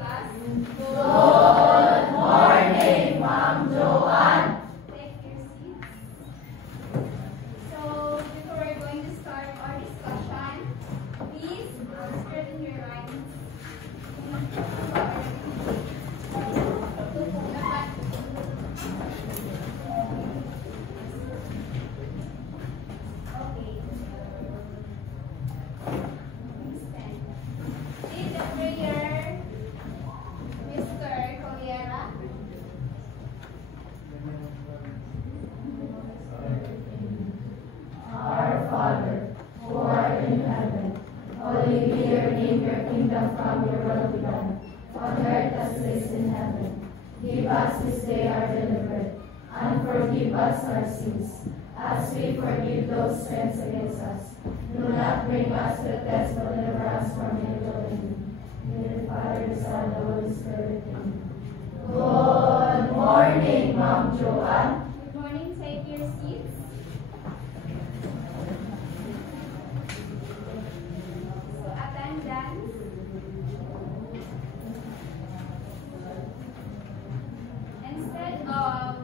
class. Good morning, Ma'am Joanne. Take your seats. So, before we're going to start our discussion, please straighten your lines. Okay. Please stand. Lead the prayer, Mr. Colliera. Our Father, who art in heaven, hallowed be your name, your kingdom come, your will be done, on earth as it is in heaven. Give us this day our daily bread, and forgive us our sins, as we forgive those who sin against us. Do not bring us to test, but deliver us from evil. In the Father, the Son, and the Holy Spirit. Amen. Good morning, Ma'am Joanne. Good morning. Take your seats. So, attendance. Instead of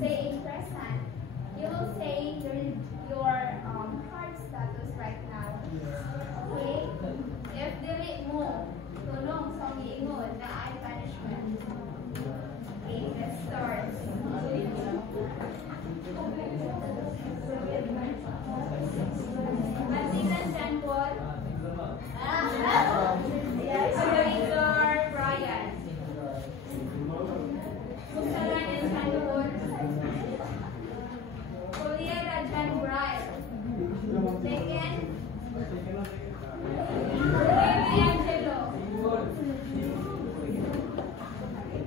saying present, you will say your heart status right now. Okay? If dili mo tulong sa giingon na ay punishment. Okay, let's start. Matilan Jan Paul. Senator Brian. Muksalan and Jan Paul. Colliera Jan Brian. Second. Baby Angelo.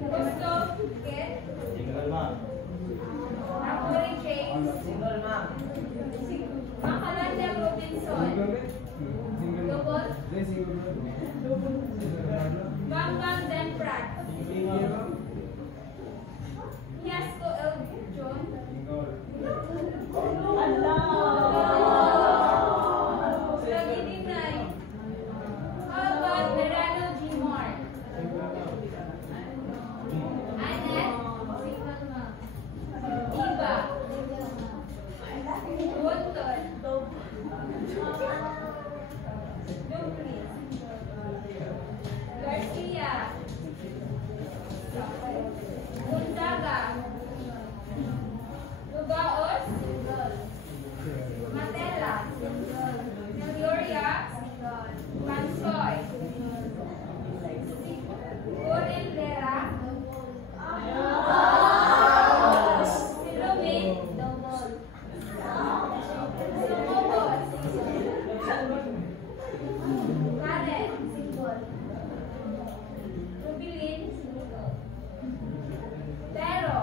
Gusto Kit. Napoli James. Makalanda Robinson. Lubot. Bambang Dan Prat. Miasco L. John. Lagidinay. How about Verano G. Mark? Annette. Iba. Walton. Dumfries. Garcia. Gonzaga. Lugaos. Matela. Gloria. Mansoy. Corin Vera. Silumin. Sumobos. Karen. Rubilin. Pero.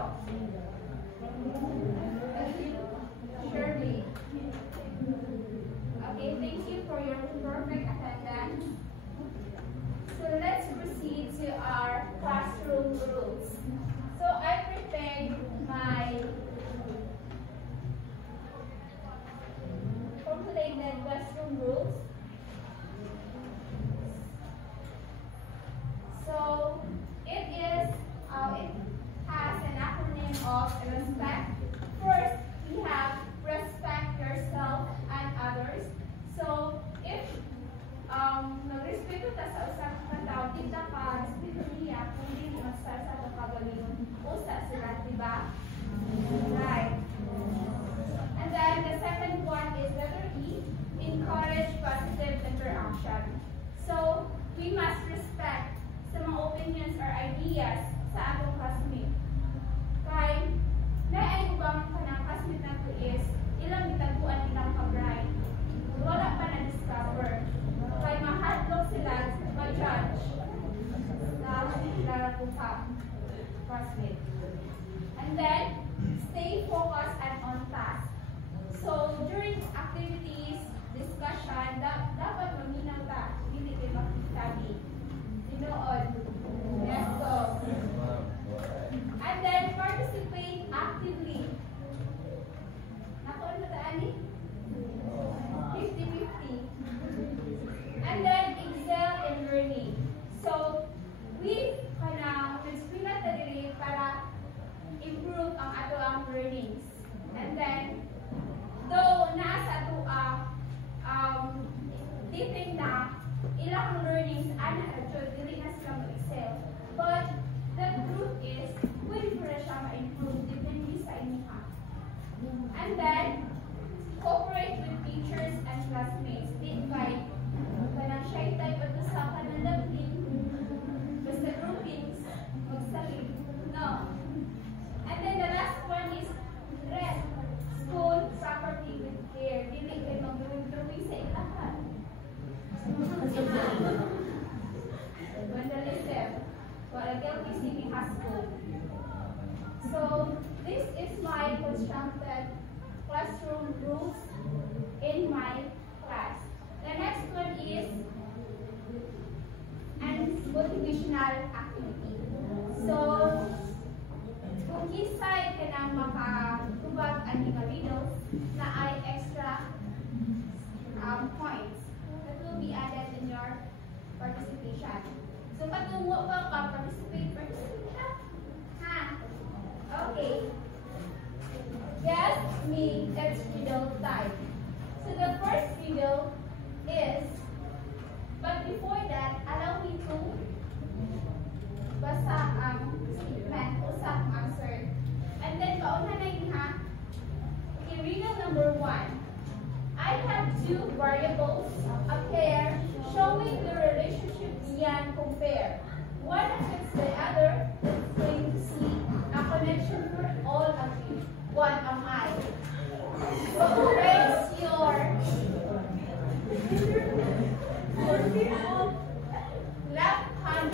Shirley. Okay, thank you for your perfect attendance. So let's proceed to our classroom rules. So I prepared my formulated classroom rules. So it has an acronym of respect. First, we have respect yourself and others. So if nagrespeto ta sa usang katao, di ta ka respeto niya kung di sa kagalingon usa sila, di ba? Right. And then the second one is letter E, encourage positive interaction. So we must respect sa mga opinions or ideas sa atong classmate. Kay na ay ubang kanang classmate nato is ilang gitaguan ilang ka-bright. Wala pa na-discover. Kay mahadlok sila ma-judge na sila ka classmate. And then, stay focused and on task. So, during activities, discussion, dapat maminaw ta. Hindi kayo makitabi. Sinood. Let's go. And then, participate actively. Nakuha mo ta, Ani? 50-50. And then, excel in learning. So, na ilang learnings ana ra jud dili na sila ma-excel. But the truth is, pwede po na siya ma-improve depende sa inyo. And then, cooperate with teachers and classmates. Di kay kanang shy type at sa kanang basta groupings, magsalit. No. And then the last one is rest. School property with care. Dili kay mag-drawing sa ilahan. Vandalism. Gualagel City High School. So, this is my constructed classroom rules in my class. The next one is an motivational activity. So, kung kisay ka nang makatubag ang mga videos na ay extra points that will be added in your participation. So, patungo ba participate ka? Ha? Okay. Yes, me, it's video time. So, the first video is, but before that, allow me to basa ang statement o sa answer. And then, pauna na yun ha. Okay, riddle number 1. I have two variables, a pair, showing the relationship beyond compare. One affects the other, that's going to see a connection for all of you. What am I? So raise your left hand.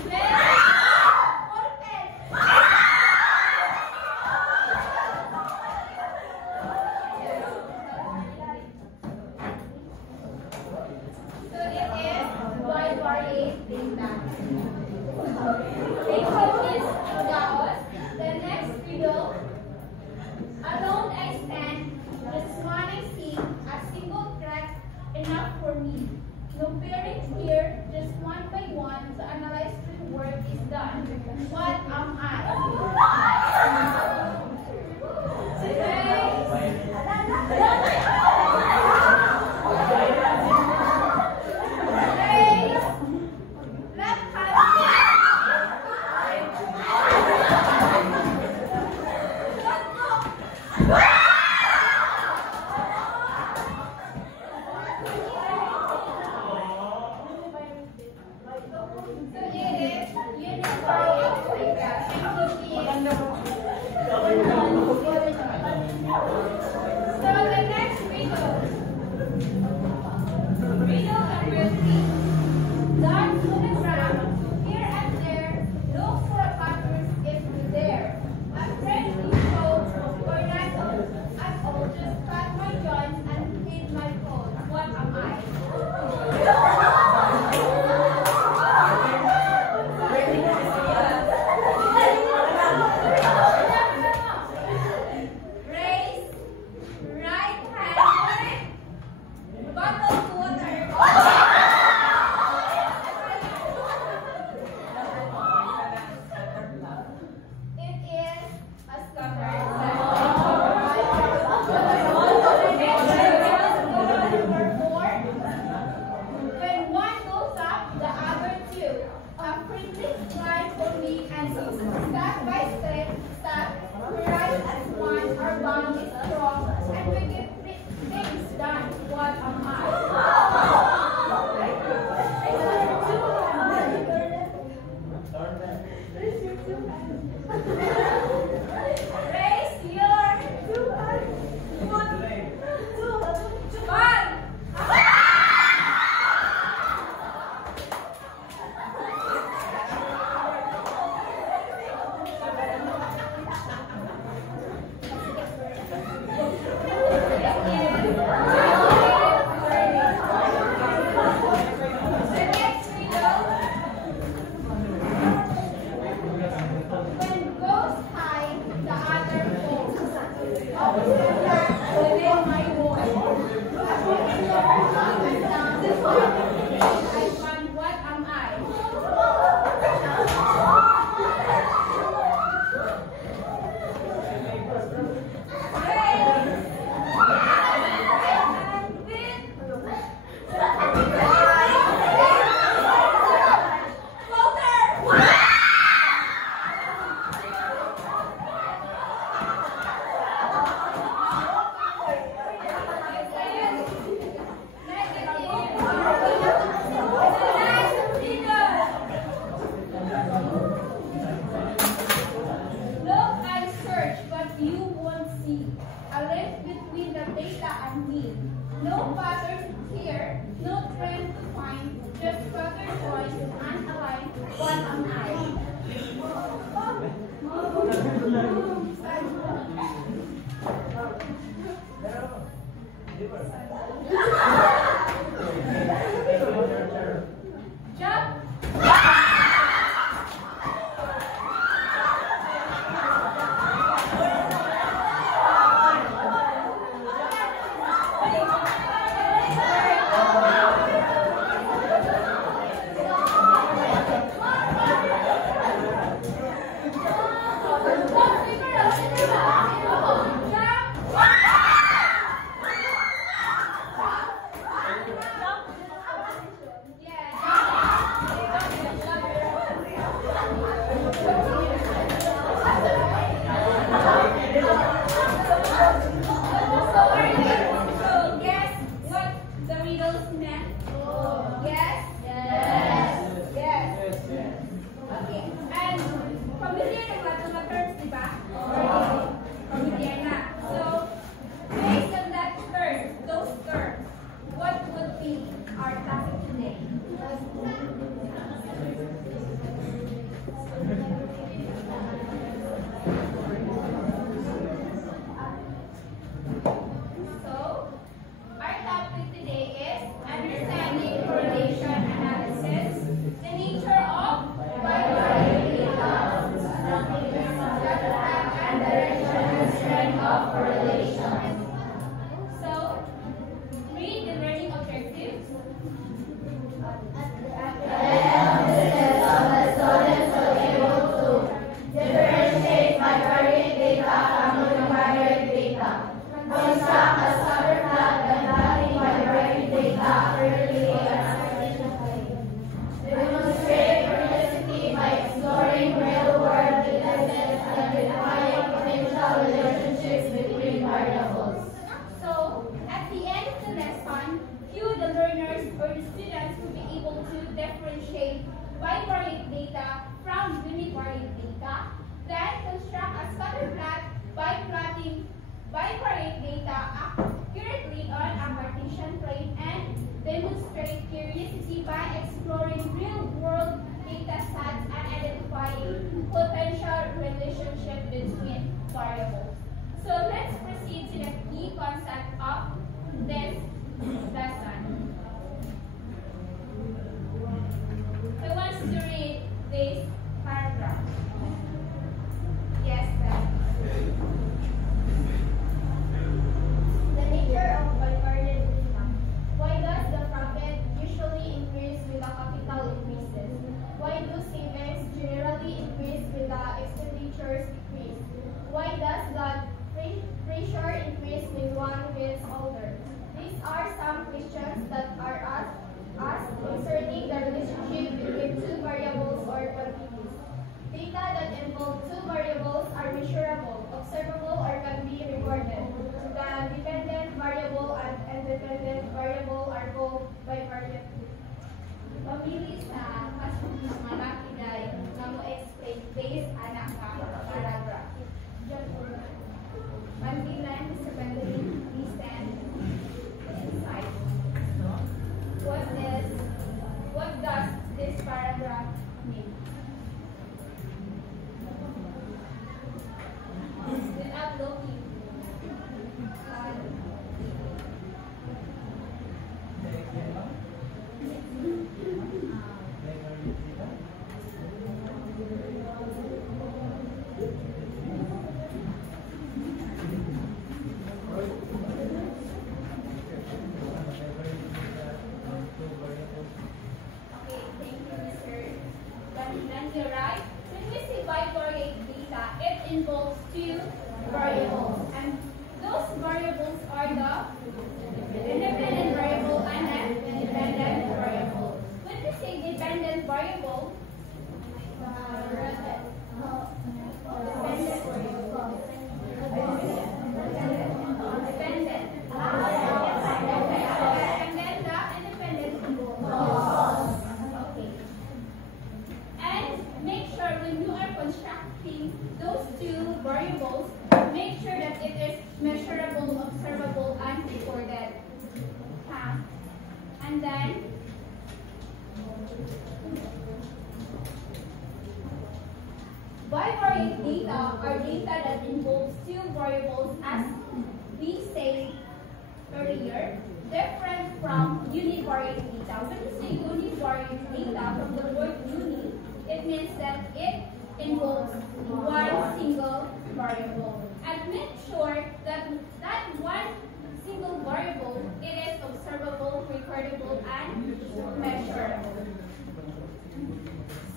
So it is wide variating that. Thank you, Miss Gaos. The next video. Alone I stand, just one I see, a single track enough for me. No parents here, just one by one, to analyze when work is done. What am I? differentiate bivariate data from univariate data. Then construct a scatter plot by plotting bivariate data accurately on a Cartesian plane and demonstrate curiosity by exploring real-world data sets and identifying potential relationship between variables. So let's proceed to the key concept of this lesson. Who wants to read this paragraph? Yes, sir. The nature of bivariate data. Why does the profit usually increase with the capital increases? Why do savings generally increase with the expenditures decrease? Why does blood pressure increase when one gets older? These are some questions that are asked concerning the relationship between two variables or quantities. Data that involve two variables are measurable, observable, or can be recorded. The dependent variable and independent variable are called bivariate. Pamili sa mga nakiday na mo explain based anak ka paragraph. Mantilan, Mr. Benjamin, please stand inside. What does this paragraph mean? Without looking. Okay, thank you, Mr. Banilan. You're right. When we say bivariate data, it involves two variables. And those variables are the independent variable and an dependent variable. When we say dependent variable, dependent. And then the independent. Okay. And make sure when you are constructing those two variables, make sure that it is measurable, observable, and recorded. And then bivariate data are data that involves two variables, as we said earlier, different from univariate data. When we say univariate data, from the word uni, it means that it involves one single variable. And make sure that that one single variable, it is observable, recordable, and measurable.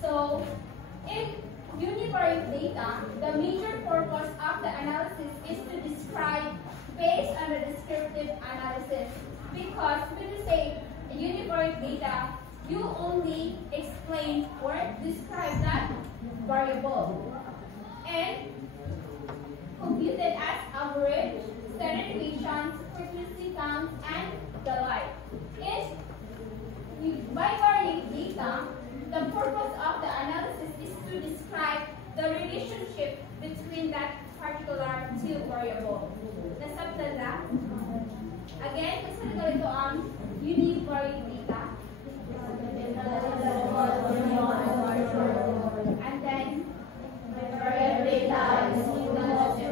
So, in univariate data, the major purpose of the analysis is to describe based on the descriptive analysis. Because when you say univariate data, you only explain or describe that variable and computed as average, standard deviations, frequency counts, and the like. In bivariate data, the purpose of the analysis is to describe the relationship between that particular two variables. Nasabtan lang? Again, kasi ito ang univariate data. And then, Bivariate data is equal to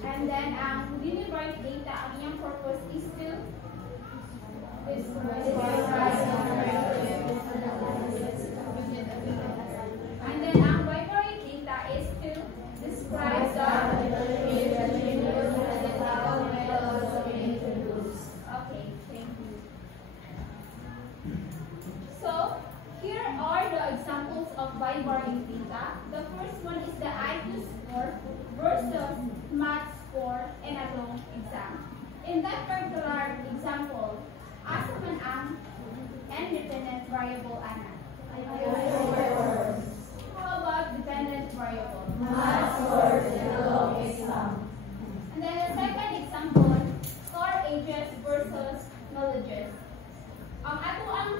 and then ang univariate data, ang iyang purpose is to and then ang bivariate data is to describe the okay, thank you. So here are the examples of bivariate data. The first one is the IQ score versus math score in a long exam. In that particular example, asa man ang independent variable anak? How about dependent variable? And then the second example, score ages versus knowledges. Ang ato ang